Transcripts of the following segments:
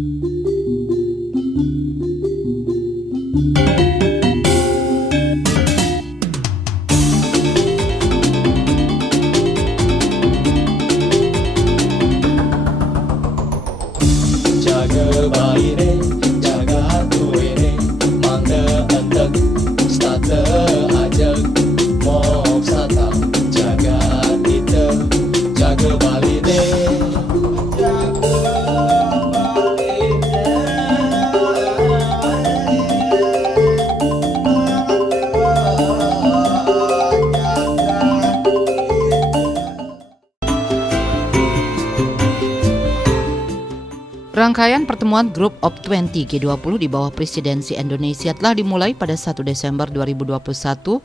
Jaga bayi ni, jaga hatu ini, mangga entek, stata ajak, mok sata, jaga kita, jaga Bali ni. Rangkaian pertemuan Group of 20 G20 di bawah presidensi Indonesia telah dimulai pada 1 Desember 2021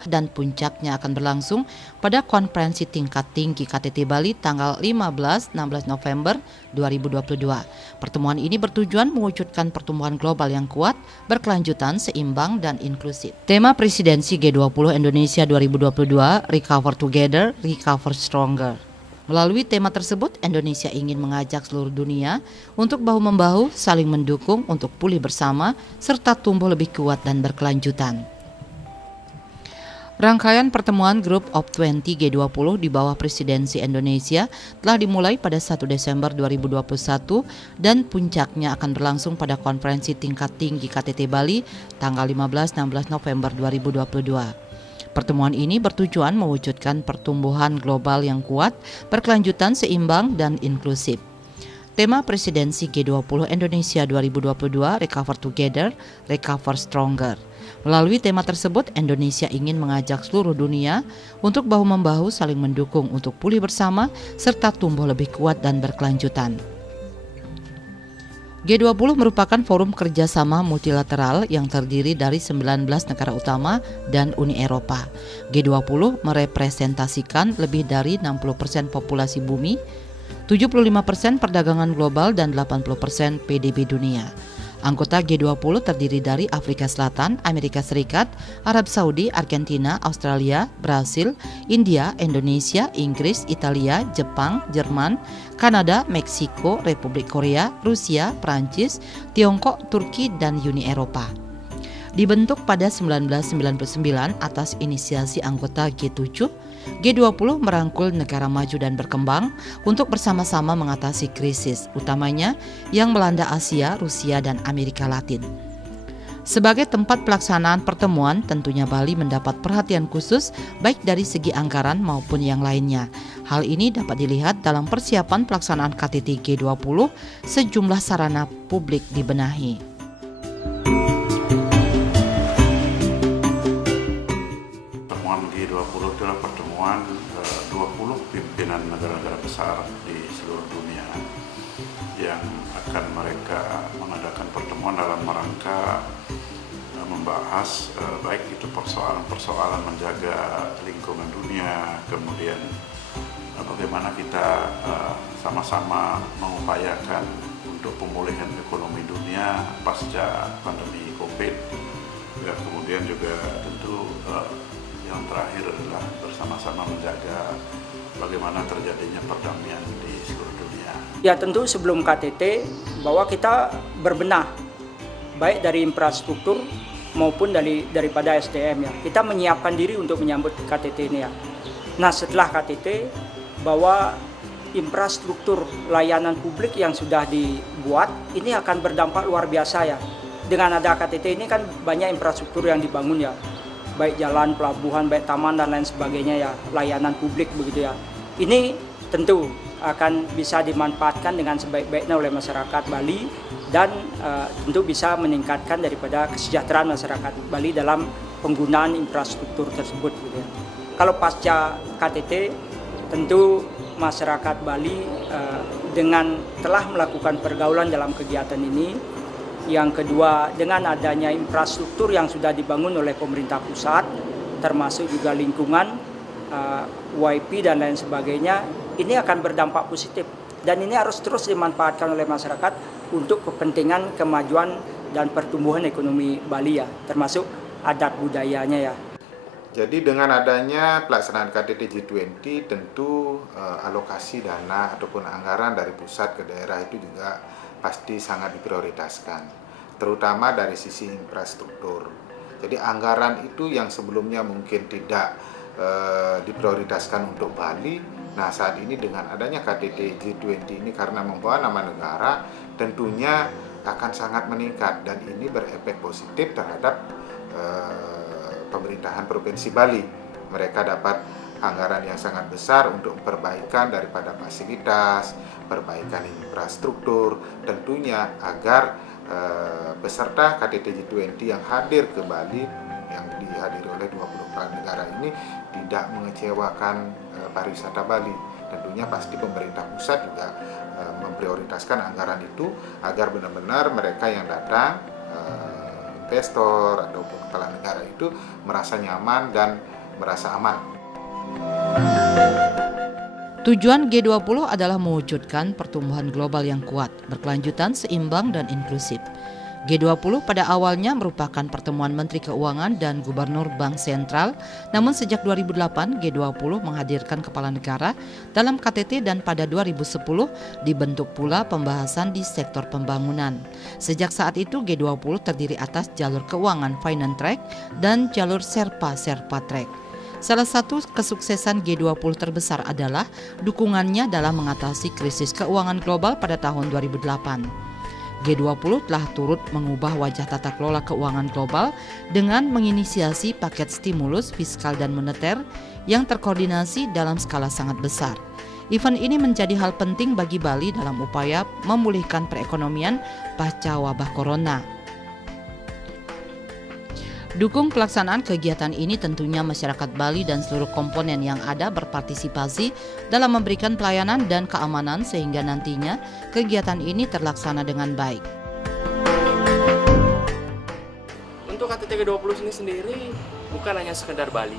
dan puncaknya akan berlangsung pada konferensi tingkat tinggi KTT Bali tanggal 15-16 November 2022. Pertemuan ini bertujuan mewujudkan pertumbuhan global yang kuat, berkelanjutan, seimbang, dan inklusif. Tema presidensi G20 Indonesia 2022, Recover Together, Recover Stronger. Melalui tema tersebut, Indonesia ingin mengajak seluruh dunia untuk bahu-membahu, saling mendukung untuk pulih bersama, serta tumbuh lebih kuat dan berkelanjutan. Rangkaian pertemuan Group of 20 G20 di bawah presidensi Indonesia telah dimulai pada 1 Desember 2021 dan puncaknya akan berlangsung pada konferensi tingkat tinggi KTT Bali tanggal 15-16 November 2022. Pertemuan ini bertujuan mewujudkan pertumbuhan global yang kuat, berkelanjutan, seimbang, dan inklusif. Tema presidensi G20 Indonesia 2022, Recover Together, Recover Stronger. Melalui tema tersebut, Indonesia ingin mengajak seluruh dunia untuk bahu-membahu saling mendukung untuk pulih bersama, serta tumbuh lebih kuat dan berkelanjutan. G20 merupakan forum kerjasama multilateral yang terdiri dari 19 negara utama dan Uni Eropa. G20 merepresentasikan lebih dari 60% populasi bumi, 75% perdagangan global, dan 80% PDB dunia. Anggota G20 terdiri dari Afrika Selatan, Amerika Serikat, Arab Saudi, Argentina, Australia, Brasil, India, Indonesia, Inggris, Italia, Jepang, Jerman, Kanada, Meksiko, Republik Korea, Rusia, Prancis, Tiongkok, Turki, dan Uni Eropa. Dibentuk pada 1999 atas inisiasi anggota G7, G20 merangkul negara maju dan berkembang untuk bersama-sama mengatasi krisis, utamanya yang melanda Asia, Rusia, dan Amerika Latin. Sebagai tempat pelaksanaan pertemuan, tentunya Bali mendapat perhatian khusus baik dari segi anggaran maupun yang lainnya. Hal ini dapat dilihat dalam persiapan pelaksanaan KTT G20, sejumlah sarana publik dibenahi. G20 adalah pertemuan 20 pimpinan negara-negara besar di seluruh dunia yang akan mereka mengadakan pertemuan dalam rangka membahas baik itu persoalan-persoalan menjaga lingkungan dunia, kemudian bagaimana kita sama-sama mengupayakan untuk pemulihan ekonomi dunia pasca pandemi COVID. Ya, kemudian juga tentu yang terakhir adalah bersama-sama menjaga bagaimana terjadinya perdamaian di seluruh dunia. Ya, tentu sebelum KTT bahwa kita berbenah baik dari infrastruktur maupun daripada SDM ya. Kita menyiapkan diri untuk menyambut KTT ini ya. Nah, setelah KTT bahwa infrastruktur layanan publik yang sudah dibuat ini akan berdampak luar biasa ya. Dengan ada KTT ini kan banyak infrastruktur yang dibangun ya. Baik jalan, pelabuhan, baik taman dan lain sebagainya ya, layanan publik begitu ya. Ini tentu akan bisa dimanfaatkan dengan sebaik-baiknya oleh masyarakat Bali dan tentu bisa meningkatkan daripada kesejahteraan masyarakat Bali dalam penggunaan infrastruktur tersebut gitu ya. Kalau pasca KTT tentu masyarakat Bali dengan telah melakukan pergaulan dalam kegiatan ini. Yang kedua, dengan adanya infrastruktur yang sudah dibangun oleh pemerintah pusat, termasuk juga lingkungan, WiFi dan lain sebagainya, ini akan berdampak positif. Dan ini harus terus dimanfaatkan oleh masyarakat untuk kepentingan kemajuan dan pertumbuhan ekonomi Bali ya, termasuk adat budayanya ya. Jadi dengan adanya pelaksanaan KTT G20 tentu alokasi dana ataupun anggaran dari pusat ke daerah itu juga pasti sangat diprioritaskan, terutama dari sisi infrastruktur. Jadi anggaran itu yang sebelumnya mungkin tidak diprioritaskan untuk Bali, nah saat ini dengan adanya KTT G20 ini karena membawa nama negara, tentunya akan sangat meningkat dan ini berefek positif terhadap pemerintahan Provinsi Bali. Mereka dapat anggaran yang sangat besar untuk perbaikan daripada fasilitas, perbaikan infrastruktur, tentunya agar peserta KTT G20 yang hadir ke Bali, yang dihadiri oleh 20 kepala negara ini tidak mengecewakan pariwisata Bali. Tentunya pasti pemerintah pusat juga memprioritaskan anggaran itu agar benar-benar mereka yang datang, investor ataupun kepala negara itu merasa nyaman dan merasa aman. Tujuan G20 adalah mewujudkan pertumbuhan global yang kuat, berkelanjutan, seimbang, dan inklusif. G20 pada awalnya merupakan pertemuan Menteri Keuangan dan Gubernur Bank Sentral, namun sejak 2008 G20 menghadirkan kepala negara dalam KTT dan pada 2010 dibentuk pula pembahasan di sektor pembangunan. Sejak saat itu G20 terdiri atas jalur keuangan Finance Track dan jalur Sherpa Track. Salah satu kesuksesan G20 terbesar adalah dukungannya dalam mengatasi krisis keuangan global pada tahun 2008. G20 telah turut mengubah wajah tata kelola keuangan global dengan menginisiasi paket stimulus fiskal dan moneter yang terkoordinasi dalam skala sangat besar. Event ini menjadi hal penting bagi Bali dalam upaya memulihkan perekonomian pasca wabah corona. Dukung pelaksanaan kegiatan ini tentunya masyarakat Bali dan seluruh komponen yang ada berpartisipasi dalam memberikan pelayanan dan keamanan sehingga nantinya kegiatan ini terlaksana dengan baik. Untuk KTT G20 ini sendiri bukan hanya sekedar Bali,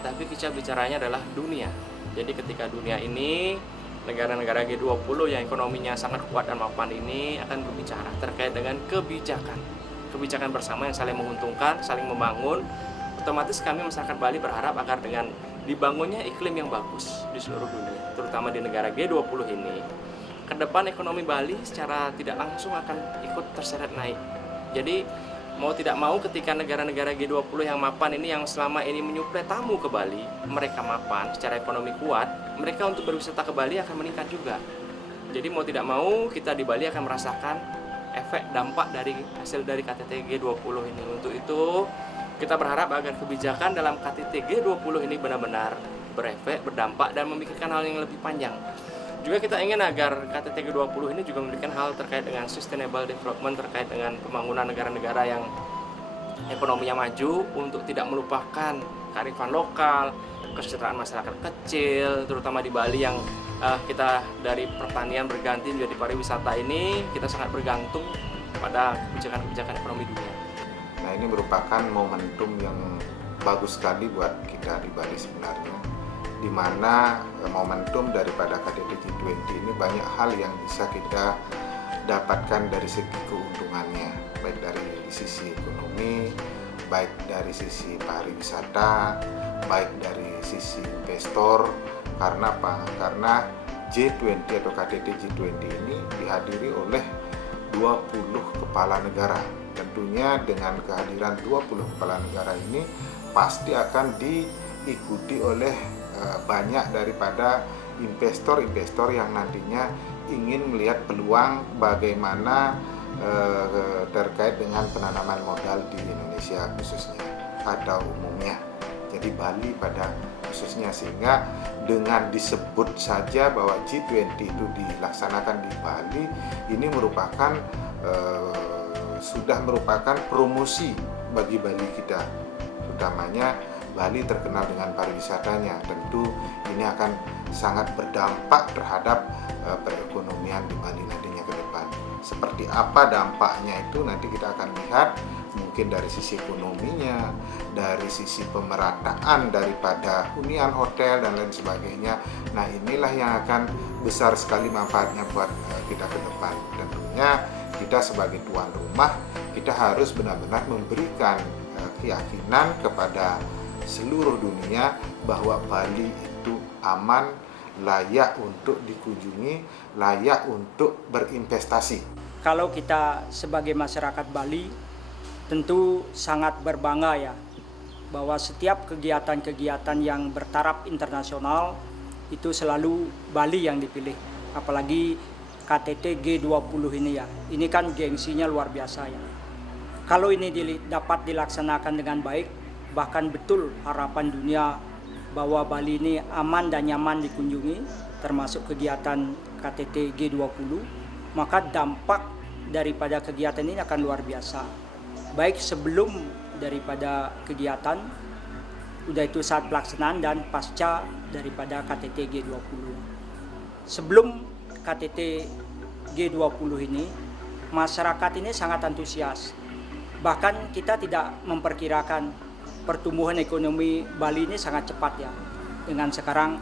tapi kita bicaranya adalah dunia. Jadi ketika dunia ini, negara-negara G20 yang ekonominya sangat kuat dan mapan ini akan berbicara terkait dengan kebijakan bersama yang saling menguntungkan, saling membangun. Otomatis kami masyarakat Bali berharap agar dengan dibangunnya iklim yang bagus di seluruh dunia, terutama di negara G20 ini, ke depan ekonomi Bali secara tidak langsung akan ikut terseret naik. Jadi mau tidak mau ketika negara-negara G20 yang mapan ini yang selama ini menyuplai tamu ke Bali, mereka mapan secara ekonomi kuat, mereka untuk berwisata ke Bali akan meningkat juga. Jadi mau tidak mau kita di Bali akan merasakan efek dampak dari hasil dari KTT G20 ini. Untuk itu kita berharap agar kebijakan dalam KTT G20 ini benar-benar berefek, berdampak dan memikirkan hal yang lebih panjang. Juga kita ingin agar KTT G20 ini juga memikirkan hal terkait dengan sustainable development, terkait dengan pembangunan negara-negara yang ekonominya maju, untuk tidak melupakan kearifan lokal, kesejahteraan masyarakat kecil, terutama di Bali yang kita dari pertanian berganti menjadi pariwisata ini, kita sangat bergantung pada kebijakan-kebijakan ekonomi dunia. Nah, ini merupakan momentum yang bagus sekali buat kita di Bali sebenarnya, di mana momentum daripada KTT G20 ini banyak hal yang bisa kita dapatkan dari segi keuntungannya, baik dari sisi ekonomi, baik dari sisi pariwisata, baik dari sisi investor. Karena apa? Karena G20 atau KTT G20 ini dihadiri oleh 20 kepala negara. Tentunya dengan kehadiran 20 kepala negara ini pasti akan diikuti oleh banyak daripada investor-investor yang nantinya ingin melihat peluang bagaimana terkait dengan penanaman modal di Indonesia khususnya atau umumnya. Jadi Bali pada khususnya, sehingga dengan disebut saja bahwa G20 itu dilaksanakan di Bali, ini merupakan sudah merupakan promosi bagi Bali kita, utamanya Bali terkenal dengan pariwisatanya. Tentu ini akan sangat berdampak terhadap perekonomian di Bali nantinya ke depan. Seperti apa dampaknya itu nanti kita akan lihat, mungkin dari sisi ekonominya, dari sisi pemerataan daripada hunian hotel dan lain sebagainya. Nah, inilah yang akan besar sekali manfaatnya buat kita ke depan. Tentunya kita sebagai tuan rumah, kita harus benar-benar memberikan keyakinan kepada seluruh dunia bahwa Bali itu aman, layak untuk dikunjungi, layak untuk berinvestasi. kalau kita sebagai masyarakat Bali tentu sangat berbangga ya, bahwa setiap kegiatan-kegiatan yang bertaraf internasional itu selalu Bali yang dipilih. Apalagi KTT G20 ini ya, ini kan gengsinya luar biasa ya. Kalau ini dapat dilaksanakan dengan baik, bahkan betul harapan dunia bahwa Bali ini aman dan nyaman dikunjungi, termasuk kegiatan KTT G20, maka dampak daripada kegiatan ini akan luar biasa. Baik sebelum daripada kegiatan, udah itu saat pelaksanaan dan pasca daripada KTT G20. Sebelum KTT G20 ini, masyarakat ini sangat antusias. Bahkan kita tidak memperkirakan pertumbuhan ekonomi Bali ini sangat cepat ya. Dengan sekarang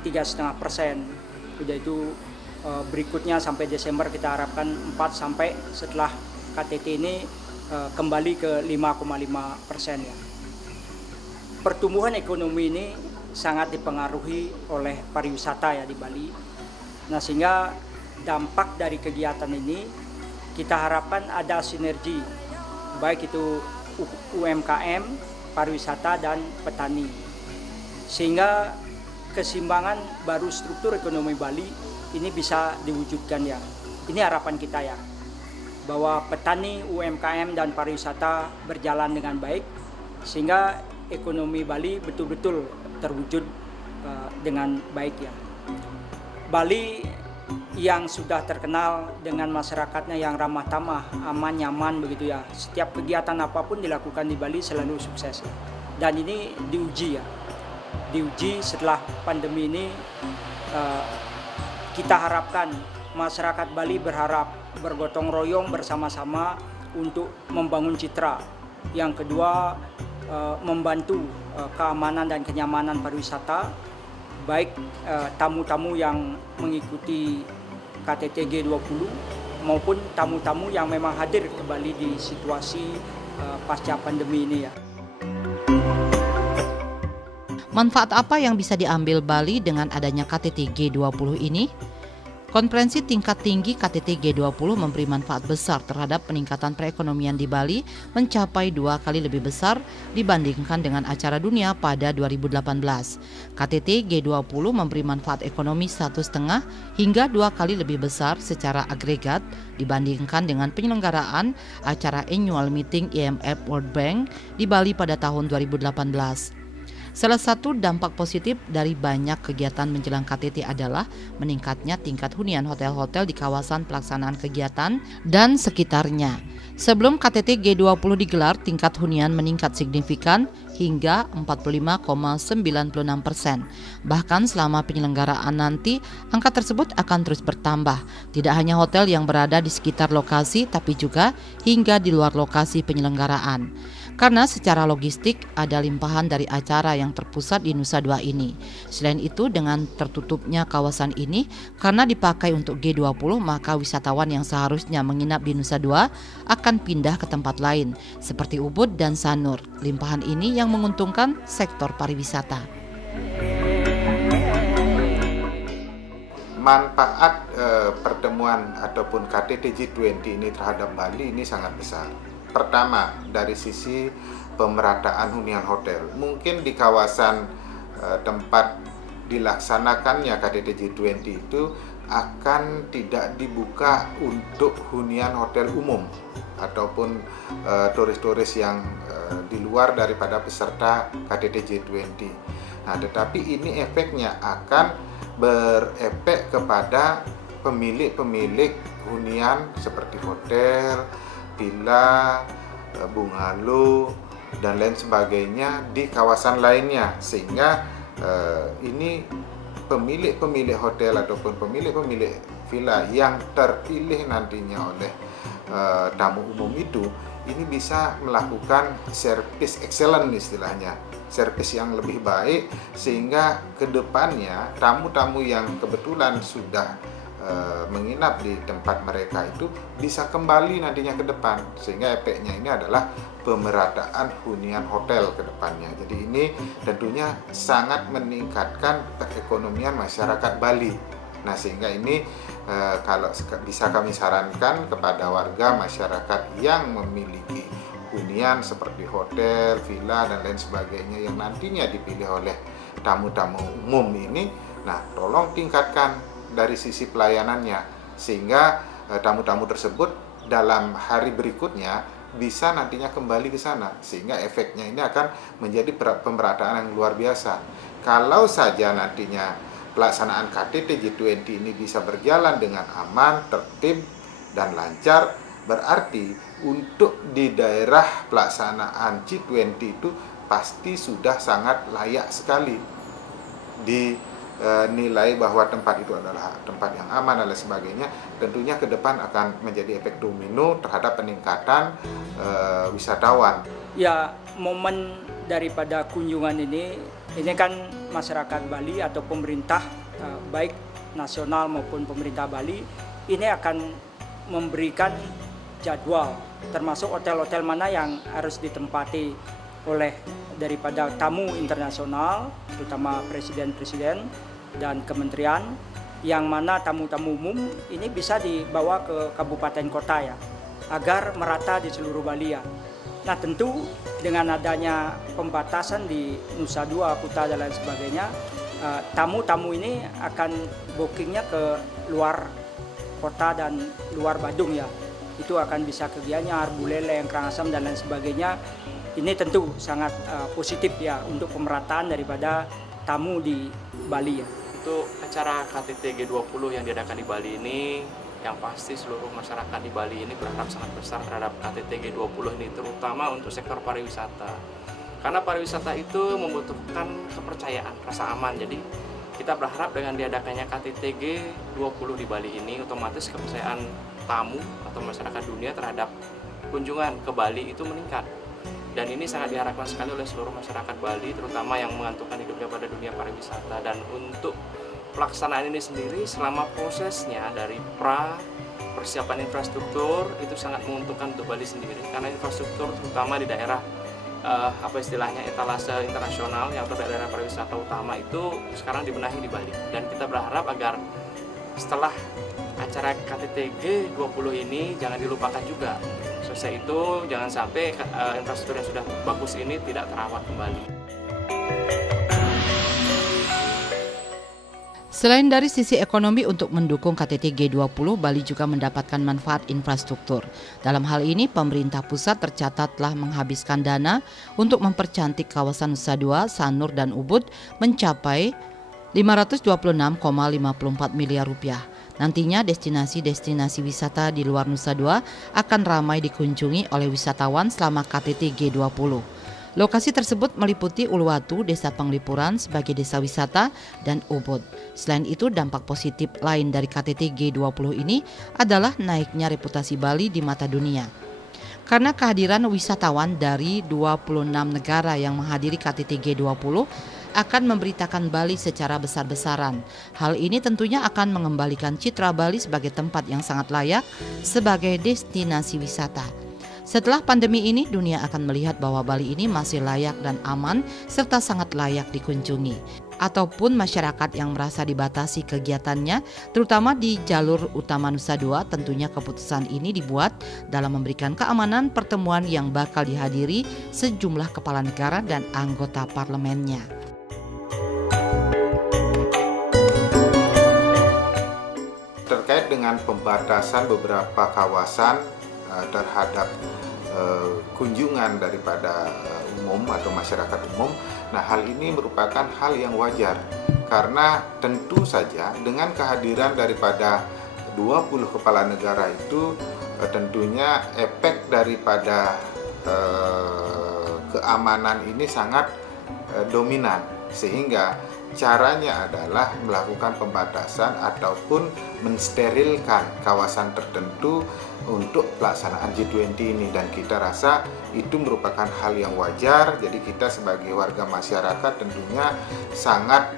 3,5%. Udah itu berikutnya sampai Desember kita harapkan 4 sampai setelah KTT ini kembali ke 5,5% ya. Pertumbuhan ekonomi ini sangat dipengaruhi oleh pariwisata ya di Bali. Nah, sehingga dampak dari kegiatan ini kita harapkan ada sinergi, baik itu UMKM, pariwisata, dan petani. Sehingga keseimbangan baru struktur ekonomi Bali ini bisa diwujudkan ya. Ini harapan kita ya, bahwa petani, UMKM, dan pariwisata berjalan dengan baik, sehingga ekonomi Bali betul-betul terwujud dengan baik ya. Bali yang sudah terkenal dengan masyarakatnya yang ramah tamah, aman, nyaman begitu ya. Setiap kegiatan apapun dilakukan di Bali selalu sukses ya. Dan ini diuji ya. Diuji setelah pandemi ini, kita harapkan masyarakat Bali berharap bergotong royong bersama-sama untuk membangun citra. Yang kedua, membantu keamanan dan kenyamanan pariwisata, baik tamu-tamu yang mengikuti KTT G20 maupun tamu-tamu yang memang hadir ke Bali di situasi pasca pandemi ini ya. Manfaat apa yang bisa diambil Bali dengan adanya KTT G20 ini? Konferensi tingkat tinggi KTT G20 memberi manfaat besar terhadap peningkatan perekonomian di Bali mencapai 2 kali lebih besar dibandingkan dengan acara dunia pada 2018. KTT G20 memberi manfaat ekonomi 1,5 hingga 2 kali lebih besar secara agregat dibandingkan dengan penyelenggaraan acara annual meeting IMF World Bank di Bali pada tahun 2018. Salah satu dampak positif dari banyak kegiatan menjelang KTT adalah meningkatnya tingkat hunian hotel-hotel di kawasan pelaksanaan kegiatan dan sekitarnya. Sebelum KTT G20 digelar, tingkat hunian meningkat signifikan hingga 45,96%. Bahkan selama penyelenggaraan nanti, angka tersebut akan terus bertambah. Tidak hanya hotel yang berada di sekitar lokasi, tapi juga hingga di luar lokasi penyelenggaraan. Karena secara logistik ada limpahan dari acara yang terpusat di Nusa Dua ini. Selain itu, dengan tertutupnya kawasan ini karena dipakai untuk G20, maka wisatawan yang seharusnya menginap di Nusa Dua akan pindah ke tempat lain seperti Ubud dan Sanur. Limpahan ini yang menguntungkan sektor pariwisata. Manfaat pertemuan ataupun KTT G20 ini terhadap Bali ini sangat besar. Pertama, dari sisi pemerataan hunian hotel. Mungkin di kawasan tempat dilaksanakannya KTT G20 itu akan tidak dibuka untuk hunian hotel umum ataupun turis-turis yang di luar daripada peserta KTT G20. Nah, tetapi ini efeknya akan berefek kepada pemilik-pemilik hunian seperti hotel, villa, bungalow, dan lain sebagainya di kawasan lainnya, sehingga ini pemilik-pemilik hotel ataupun pemilik-pemilik villa yang terpilih nantinya oleh tamu umum itu, ini bisa melakukan service excellent istilahnya, service yang lebih baik, sehingga kedepannya tamu-tamu yang kebetulan sudah menginap di tempat mereka itu bisa kembali nantinya ke depan, sehingga efeknya ini adalah pemerataan hunian hotel ke depannya. Jadi ini tentunya sangat meningkatkan perekonomian masyarakat Bali. Nah, sehingga ini kalau bisa kami sarankan kepada warga masyarakat yang memiliki hunian seperti hotel, villa dan lain sebagainya yang nantinya dipilih oleh tamu-tamu umum ini, nah tolong tingkatkan dari sisi pelayanannya sehingga tamu-tamu tersebut dalam hari berikutnya bisa nantinya kembali ke sana, sehingga efeknya ini akan menjadi pemerataan yang luar biasa. Kalau saja nantinya pelaksanaan KTT G20 ini bisa berjalan dengan aman, tertib dan lancar, berarti untuk di daerah pelaksanaan G20 itu pasti sudah sangat layak sekali dinilai bahwa tempat itu adalah tempat yang aman dan lain sebagainya. Tentunya ke depan akan menjadi efek domino terhadap peningkatan wisatawan. Ya, momen daripada kunjungan ini kan masyarakat Bali atau pemerintah baik nasional maupun pemerintah Bali ini akan memberikan jadwal termasuk hotel-hotel mana yang harus ditempati oleh daripada tamu internasional, terutama presiden-presiden dan kementerian, yang mana tamu-tamu umum ini bisa dibawa ke kabupaten kota ya, agar merata di seluruh Bali ya. Nah, tentu dengan adanya pembatasan di Nusa Dua, Kuta dan lain sebagainya, tamu-tamu ini akan bookingnya ke luar kota dan luar Badung ya. Itu akan bisa ke Gianyar, Buleleng, Karangasem dan lain sebagainya. Ini tentu sangat positif ya untuk pemerataan daripada tamu di Bali ya. Untuk acara KTT G20 yang diadakan di Bali ini, yang pasti seluruh masyarakat di Bali ini berharap sangat besar terhadap KTT G20 ini, terutama untuk sektor pariwisata. Karena pariwisata itu membutuhkan kepercayaan, rasa aman. Jadi kita berharap dengan diadakannya KTT G20 di Bali ini, otomatis kepercayaan tamu atau masyarakat dunia terhadap kunjungan ke Bali itu meningkat. Dan ini sangat diharapkan sekali oleh seluruh masyarakat Bali, terutama yang menggantungkan hidupnya pada dunia pariwisata. Dan untuk pelaksanaan ini sendiri, selama prosesnya dari persiapan infrastruktur itu sangat menguntungkan untuk Bali sendiri, karena infrastruktur terutama di daerah etalase internasional yang atau daerah pariwisata utama itu sekarang dibenahi di Bali. Dan kita berharap agar setelah acara KTT G20 ini jangan dilupakan juga. Selesai itu jangan sampai infrastruktur yang sudah bagus ini tidak terawat kembali. Selain dari sisi ekonomi untuk mendukung KTT G20, Bali juga mendapatkan manfaat infrastruktur. Dalam hal ini, pemerintah pusat tercatat telah menghabiskan dana untuk mempercantik kawasan Nusa Dua, Sanur, dan Ubud mencapai 526,54 miliar rupiah. Nantinya destinasi-destinasi wisata di luar Nusa Dua akan ramai dikunjungi oleh wisatawan selama KTT G20. Lokasi tersebut meliputi Uluwatu, Desa Penglipuran sebagai desa wisata, dan Ubud. Selain itu, dampak positif lain dari KTT G20 ini adalah naiknya reputasi Bali di mata dunia. Karena kehadiran wisatawan dari 26 negara yang menghadiri KTT G20 akan memberitakan Bali secara besar-besaran. Hal ini tentunya akan mengembalikan citra Bali sebagai tempat yang sangat layak sebagai destinasi wisata. Setelah pandemi ini, dunia akan melihat bahwa Bali ini masih layak dan aman serta sangat layak dikunjungi. Ataupun masyarakat yang merasa dibatasi kegiatannya, terutama di jalur utama Nusa Dua, tentunya keputusan ini dibuat dalam memberikan keamanan pertemuan yang bakal dihadiri sejumlah kepala negara dan anggota parlemennya. Terkait dengan pembatasan beberapa kawasan terhadap kunjungan daripada umum atau masyarakat umum. Nah, hal ini merupakan hal yang wajar karena tentu saja dengan kehadiran daripada 20 kepala negara itu tentunya efek daripada keamanan ini sangat dominan, sehingga caranya adalah melakukan pembatasan ataupun mensterilkan kawasan tertentu untuk pelaksanaan G20 ini, dan kita rasa itu merupakan hal yang wajar. Jadi kita sebagai warga masyarakat tentunya sangat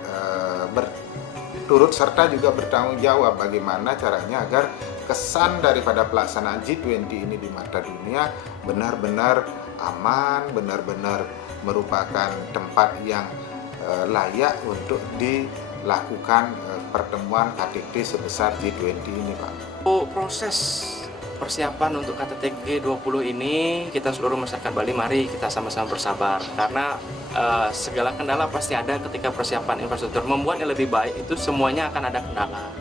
turut serta juga bertanggung jawab bagaimana caranya agar kesan daripada pelaksanaan G20 ini di mata dunia benar-benar aman, benar-benar merupakan tempat yang layak untuk lakukan pertemuan KTT sebesar G20 ini, Pak? Proses persiapan untuk KTT G20 ini, kita seluruh masyarakat Bali, mari kita sama-sama bersabar. Karena segala kendala pasti ada ketika persiapan infrastruktur. Membuat yang lebih baik itu semuanya akan ada kendala.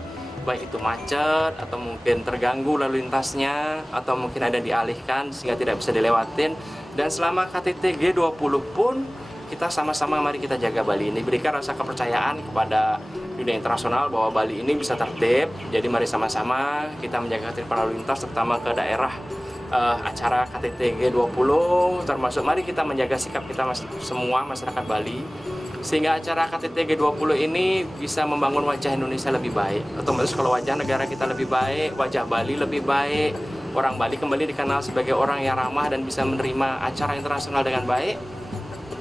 Baik itu macet, atau mungkin terganggu lalu lintasnya, atau mungkin ada dialihkan sehingga tidak bisa dilewatin. Dan selama KTT G20 pun, kita sama-sama mari kita jaga Bali ini, berikan rasa kepercayaan kepada dunia internasional bahwa Bali ini bisa tertib. Jadi mari sama-sama kita menjaga ketertiban lalu lintas, terutama ke daerah acara KTT G20, termasuk mari kita menjaga sikap kita semua masyarakat Bali, sehingga acara KTT G20 ini bisa membangun wajah Indonesia lebih baik. Otomatis kalau wajah negara kita lebih baik, wajah Bali lebih baik, orang Bali kembali dikenal sebagai orang yang ramah dan bisa menerima acara internasional dengan baik,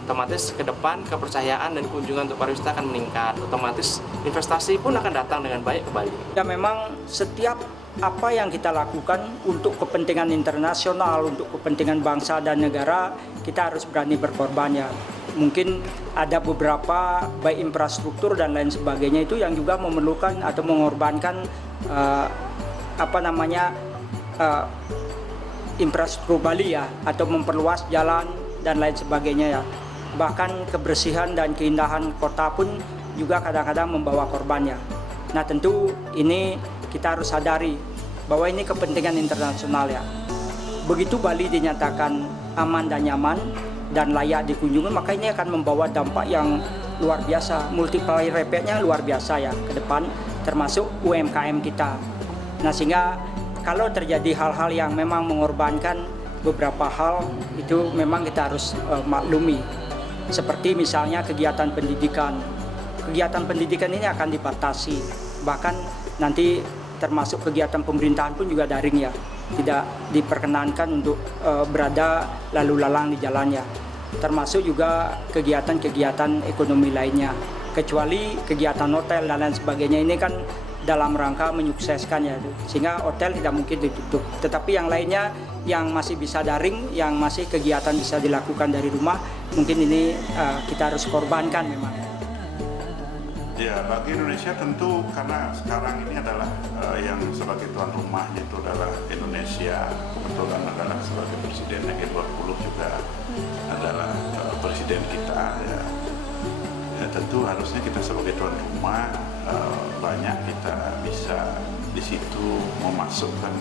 otomatis ke depan kepercayaan dan kunjungan untuk pariwisata akan meningkat. Otomatis investasi pun akan datang dengan baik ke Bali. Ya, memang setiap apa yang kita lakukan untuk kepentingan internasional, untuk kepentingan bangsa dan negara, kita harus berani berkorban ya. Mungkin ada beberapa baik infrastruktur dan lain sebagainya itu yang juga memerlukan atau mengorbankan infrastruktur Bali ya, atau memperluas jalan dan lain sebagainya ya. Bahkan kebersihan dan keindahan kota pun juga kadang-kadang membawa korbannya. Nah, tentu ini kita harus sadari bahwa ini kepentingan internasional ya. Begitu Bali dinyatakan aman dan nyaman dan layak dikunjungi, maka ini akan membawa dampak yang luar biasa, multiplier effect-nya luar biasa ya ke depan, termasuk UMKM kita. Nah, sehingga kalau terjadi hal-hal yang memang mengorbankan beberapa hal, itu memang kita harus maklumi. Seperti misalnya kegiatan pendidikan. Kegiatan pendidikan ini akan dibatasi. Bahkan nanti termasuk kegiatan pemerintahan pun juga daring ya. Tidak diperkenankan untuk berada lalu lalang di jalannya. Termasuk juga kegiatan-kegiatan ekonomi lainnya. Kecuali kegiatan hotel dan lain sebagainya, ini kan dalam rangka menyukseskan ya. Sehingga hotel tidak mungkin ditutup. Tetapi yang lainnya yang masih bisa daring, yang masih kegiatan bisa dilakukan dari rumah, mungkin ini kita harus korbankan memang. Ya, bagi Indonesia tentu karena sekarang ini adalah yang sebagai tuan rumahnya itu adalah Indonesia, kebetulan adalah sebagai presiden G20 juga adalah presiden kita ya. Ya, tentu harusnya kita sebagai tuan rumah banyak kita bisa di situ memasukkan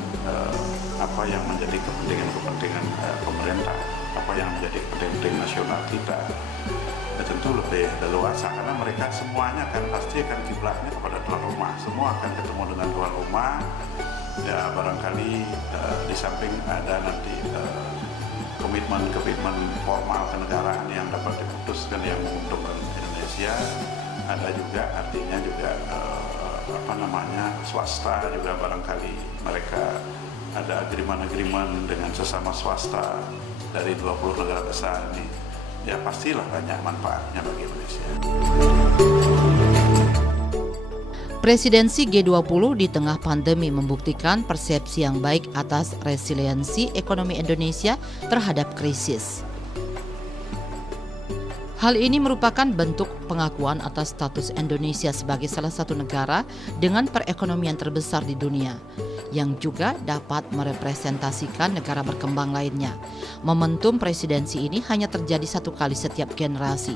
apa yang menjadi kepentingan pemerintah, apa yang menjadi kepentingan nasional kita. Ya, tentu lebih leluasa karena mereka semuanya kan pasti akan kiblatnya kepada tuan rumah. Semua akan ketemu dengan tuan rumah. Ya, barangkali di samping ada nanti komitmen formal kenegaraan yang dapat diputuskan yang menguntungkan Indonesia, ada juga artinya juga swasta juga barangkali mereka ada agreement dengan sesama swasta dari 20 negara besar ini, ya pastilah banyak manfaatnya bagi Indonesia. Presidensi G20 di tengah pandemi membuktikan persepsi yang baik atas resiliensi ekonomi Indonesia terhadap krisis. Hal ini merupakan bentuk pengakuan atas status Indonesia sebagai salah satu negara dengan perekonomian terbesar di dunia, yang juga dapat merepresentasikan negara berkembang lainnya. Momentum presidensi ini hanya terjadi satu kali setiap generasi,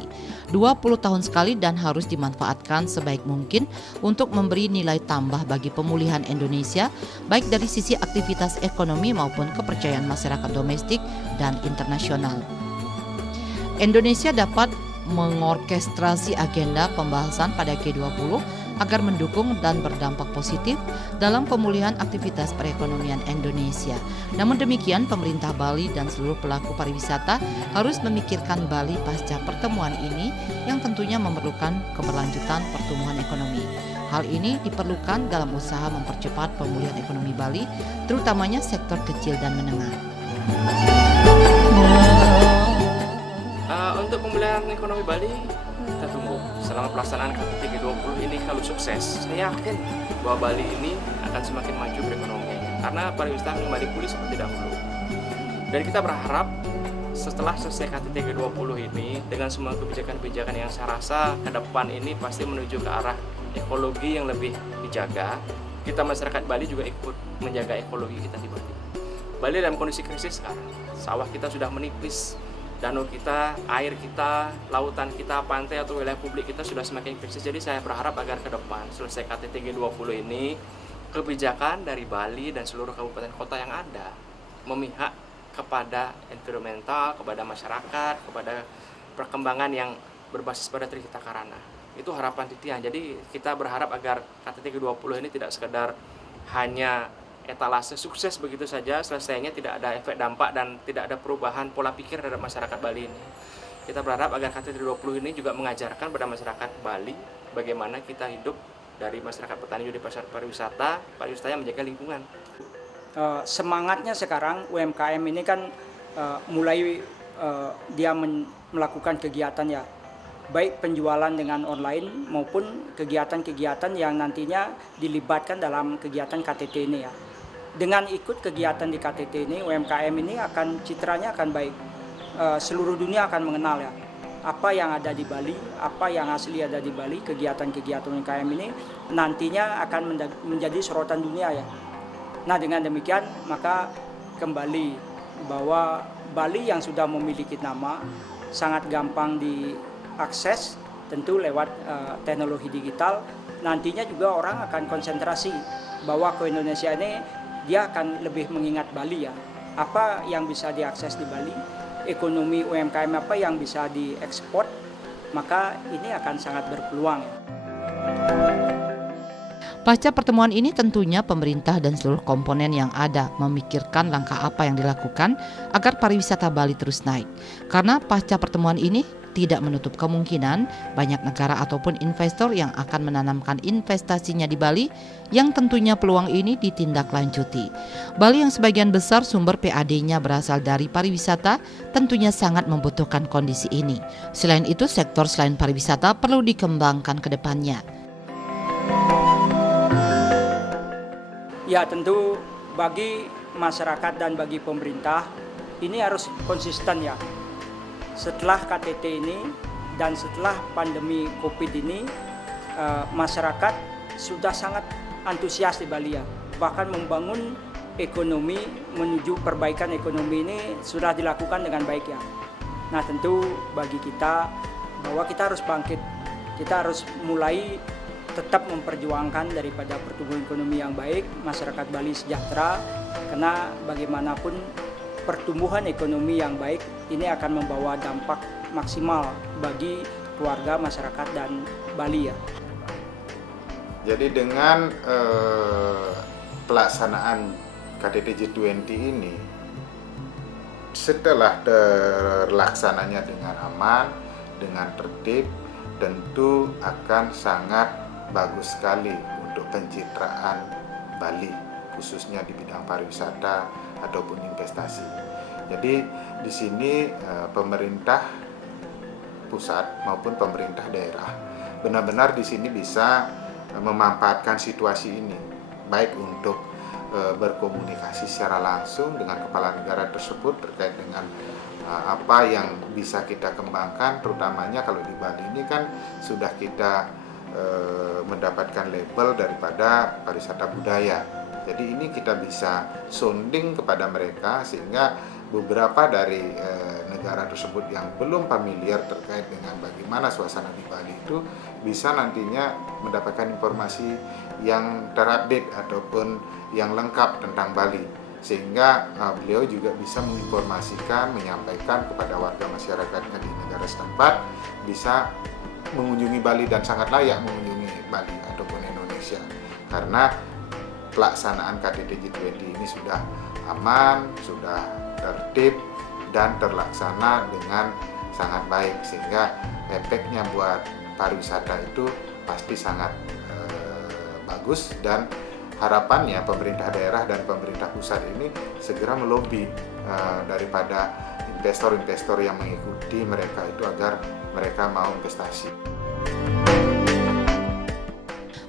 20 tahun sekali, dan harus dimanfaatkan sebaik mungkin untuk memberi nilai tambah bagi pemulihan Indonesia, baik dari sisi aktivitas ekonomi maupun kepercayaan masyarakat domestik dan internasional. Indonesia dapat mengorkestrasi agenda pembahasan pada G20 agar mendukung dan berdampak positif dalam pemulihan aktivitas perekonomian Indonesia. Namun demikian, pemerintah Bali dan seluruh pelaku pariwisata harus memikirkan Bali pasca pertemuan ini yang tentunya memerlukan keberlanjutan pertumbuhan ekonomi. Hal ini diperlukan dalam usaha mempercepat pemulihan ekonomi Bali, terutamanya sektor kecil dan menengah. Untuk pemulihan ekonomi Bali, kita tunggu. Selama pelaksanaan KTT G20 ini kalau sukses, saya yakin bahwa Bali ini akan semakin maju perekonomiannya. Karena pariwisata kembali pulih seperti dahulu. Dan kita berharap setelah selesai KTT G20 ini, dengan semua kebijakan-kebijakan yang saya rasa ke depan ini pasti menuju ke arah ekologi yang lebih dijaga, kita masyarakat Bali juga ikut menjaga ekologi kita di Bali. Bali dalam kondisi krisis sekarang, sawah kita sudah menipis, danau kita, air kita, lautan kita, pantai atau wilayah publik kita sudah semakin krisis. Jadi saya berharap agar ke depan selesai KTT G20 ini, kebijakan dari Bali dan seluruh kabupaten kota yang ada memihak kepada environmental, kepada masyarakat, kepada perkembangan yang berbasis pada Trihita Karana. Itu harapan titian. Jadi kita berharap agar KTT G20 ini tidak sekedar hanya etalase sukses begitu saja, selesainya tidak ada efek dampak dan tidak ada perubahan pola pikir terhadap masyarakat Bali ini. Kita berharap agar KTT G20 ini juga mengajarkan pada masyarakat Bali bagaimana kita hidup dari masyarakat petani di pasar pariwisata yang menjaga lingkungan. Semangatnya sekarang UMKM ini kan mulai dia melakukan kegiatan ya, baik penjualan dengan online maupun kegiatan-kegiatan yang nantinya dilibatkan dalam kegiatan KTT ini ya. Dengan ikut kegiatan di KTT ini, UMKM ini citranya akan baik. Seluruh dunia akan mengenal ya, apa yang ada di Bali, apa yang asli ada di Bali. Kegiatan-kegiatan UMKM ini nantinya akan menjadi sorotan dunia ya. Nah, dengan demikian maka kembali bahwa Bali yang sudah memiliki nama sangat gampang diakses, tentu lewat teknologi digital. Nantinya juga orang akan konsentrasi bahwa ke Indonesia ini dia akan lebih mengingat Bali ya. Apa yang bisa diakses di Bali, ekonomi UMKM apa yang bisa diekspor, maka ini akan sangat berpeluang ya. Pasca pertemuan ini tentunya pemerintah dan seluruh komponen yang ada memikirkan langkah apa yang dilakukan agar pariwisata Bali terus naik. Karena pasca pertemuan ini tidak menutup kemungkinan banyak negara ataupun investor yang akan menanamkan investasinya di Bali yang tentunya peluang ini ditindaklanjuti. Bali yang sebagian besar sumber PAD-nya berasal dari pariwisata tentunya sangat membutuhkan kondisi ini. Selain itu, sektor selain pariwisata perlu dikembangkan ke depannya. Ya, tentu bagi masyarakat dan bagi pemerintah ini harus konsisten ya. Setelah KTT ini dan setelah pandemi COVID ini, masyarakat sudah sangat antusias di Bali ya. Bahkan membangun ekonomi menuju perbaikan ekonomi ini sudah dilakukan dengan baik ya. Nah, tentu bagi kita bahwa kita harus bangkit. Kita harus mulai tetap memperjuangkan daripada pertumbuhan ekonomi yang baik, masyarakat Bali sejahtera, karena bagaimanapun pertumbuhan ekonomi yang baik ini akan membawa dampak maksimal bagi keluarga, masyarakat, dan Bali ya. Jadi dengan pelaksanaan KTT G20 ini, setelah terlaksananya dengan aman, dengan tertib, tentu akan sangat bagus sekali untuk pencitraan Bali, khususnya di bidang pariwisata ataupun investasi. Jadi di sini pemerintah pusat maupun pemerintah daerah benar-benar di sini bisa memanfaatkan situasi ini, baik untuk berkomunikasi secara langsung dengan kepala negara tersebut terkait dengan apa yang bisa kita kembangkan, terutamanya kalau di Bali ini kan sudah kita mendapatkan label daripada pariwisata budaya. Jadi ini kita bisa sounding kepada mereka sehingga beberapa dari negara tersebut yang belum familiar terkait dengan bagaimana suasana di Bali itu bisa nantinya mendapatkan informasi yang terupdate ataupun yang lengkap tentang Bali, sehingga beliau juga bisa menginformasikan, menyampaikan kepada warga masyarakatnya di negara setempat bisa mengunjungi Bali dan sangat layak mengunjungi Bali ataupun Indonesia, karena pelaksanaan KTT G20 ini sudah aman, sudah tertib dan terlaksana dengan sangat baik, sehingga efeknya buat pariwisata itu pasti sangat bagus, dan harapannya pemerintah daerah dan pemerintah pusat ini segera melobi daripada investor-investor yang mengikuti mereka itu agar mereka mau investasi.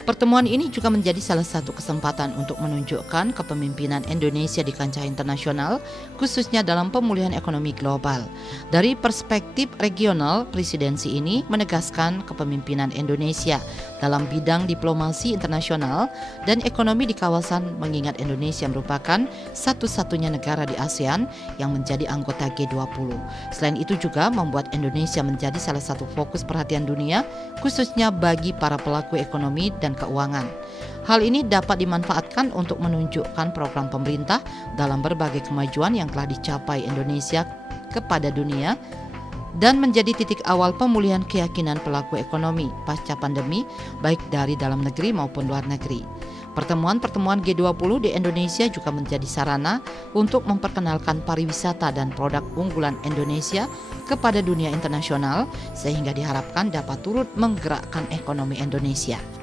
Pertemuan ini juga menjadi salah satu kesempatan untuk menunjukkan kepemimpinan Indonesia di kancah internasional, khususnya dalam pemulihan ekonomi global. Dari perspektif regional, presidensi ini menegaskan kepemimpinan Indonesia dalam bidang diplomasi internasional dan ekonomi di kawasan, mengingat Indonesia merupakan satu-satunya negara di ASEAN yang menjadi anggota G20. Selain itu juga membuat Indonesia menjadi salah satu fokus perhatian dunia, khususnya bagi para pelaku ekonomi dan keuangan. Hal ini dapat dimanfaatkan untuk menunjukkan program pemerintah dalam berbagai kemajuan yang telah dicapai Indonesia kepada dunia dan menjadi titik awal pemulihan keyakinan pelaku ekonomi pasca pandemi, baik dari dalam negeri maupun luar negeri. Pertemuan-pertemuan G20 di Indonesia juga menjadi sarana untuk memperkenalkan pariwisata dan produk unggulan Indonesia kepada dunia internasional, sehingga diharapkan dapat turut menggerakkan ekonomi Indonesia.